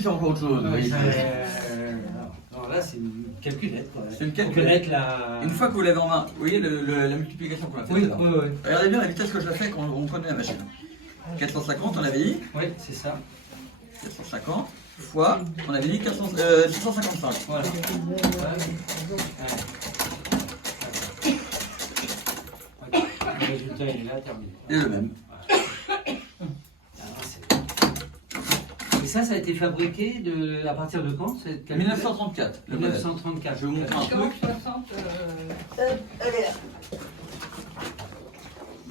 appuie sur encore autre chose. Ouais, Oui. alors là, c'est une calculette, quoi. C'est une calculette. Faut connaître la... Une fois que vous l'avez en main, vous voyez la multiplication qu'on a faite Oui, tout à l'heure. oui. Regardez bien la vitesse que je la fais quand on connaît la machine. 450, on avait dit. Oui, c'est ça. 450 fois, on avait dit 655. Voilà. Le résultat, il est là, terminé. Et le même. Et ça a été fabriqué à partir de quand cette calculette 1934. Le modèle. 1934. Je vais vous montrer un truc. 60.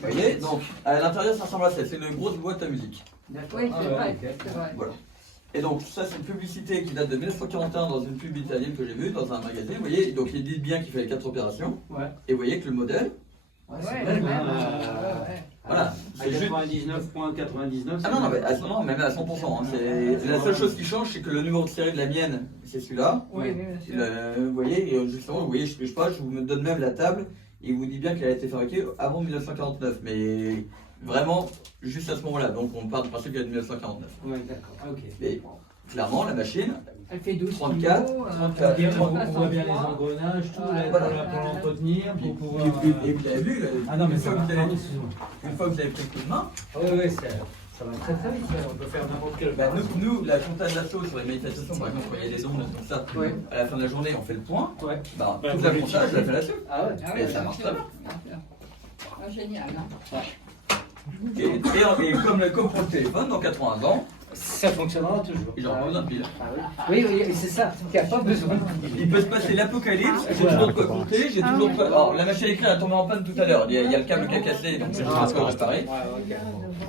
Vous voyez, donc à l'intérieur ça ressemble à ça. C'est une grosse boîte à musique. D'accord. Oui, Ah, c'est ouais, vrai, ok. c'est vrai. Voilà. Et donc ça c'est une publicité qui date de 1941 dans une pub italienne que j'ai vue dans un magazine. Vous voyez, donc ils disent bien qu'il fait les 4 opérations. Ouais. Et vous voyez que le modèle, Ouais, Ouais, c'est le vrai, même. hein. voilà. À C'est juste. 99,99. Ah non, non, mais à ce moment, même à 100%. Hein, c'est la seule chose qui change, c'est que le numéro de série de la mienne, c'est celui-là. Oui, bien sûr. Vous voyez, et justement, vous voyez, je sais pas, je vous donne même la table et il vous dit bien qu'elle a été fabriquée avant 1949, mais vraiment juste à ce moment-là. Donc on part du principe qu'elle est de 1949. Ouais, d'accord. Ok. Mais clairement, la machine, Elle fait 12 34, kilos, 34. On voit bien les engrenages, tout, Ouais, là, voilà. pour l'entretenir, pour pouvoir... et vous l'avez vu, Ah non, mais une ça fois va, que vous pardon, avez- excuse-moi. une fois que vous avez pris le coup de main, Oui, ça va très très vite, on peut faire n'importe quel... bah, nous, la comptage d'assaut sur les manifestations, par exemple, quand il y a des ondes comme ça, Ouais. à la fin de la journée, on fait le point, Ouais. bah, Bah, toute vous la l'utilisez. comptage, je la fais là-dessus. Ah ouais. Ah Et ouais, ça bien marche sûr, très bien. bien sûr. Ah, génial, hein. Et comme pour le téléphone, dans 80 ans, Ça fonctionnera toujours. il aura pas besoin de pile. Ah oui, oui, c'est ça, il n'y a pas besoin. Il peut se passer l'apocalypse, j'ai Voilà. toujours de quoi compter, j'ai toujours de quoi... Alors la machine à écrire est tombée en panne tout à l'heure, il y a le câble qui a cassé, donc c'est juste un peu réparé.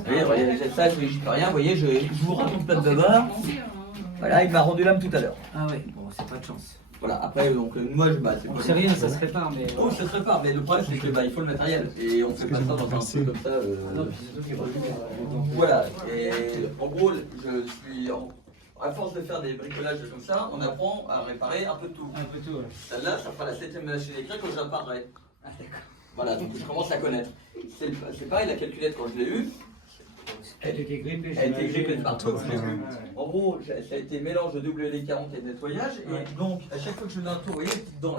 Vous voyez, j'ai ça, j'y peux rien, vous voyez, je vous raconte plein de barres. Voilà, il m'a rendu l'âme tout à l'heure. Ah ouais, bon, c'est pas de chance. Voilà, après, donc moi je bats. On sait rien, ça se répare, mais... Oh, ça se répare, mais le problème c'est que il faut le matériel, et on fait pas ça dans un truc comme ça. Non, puis surtout qu'il y a Voilà, et en gros, à force de faire des bricolages comme ça, on apprend à réparer un peu de tout. un peu tout, ouais. Celle-là, ça fera la 7ème machine d'écrire quand je réparerai. Ah d'accord. Voilà, donc je commence à connaître. C'est pareil, la calculette quand je l'ai eue, Elle a été grippée, elle a été j'imagine. grippée partout. Je l'ai vue. En gros, ça a été mélange de WD-40 et de nettoyage, et donc à chaque fois que je mets un tour, vous voyez les petites dents là qui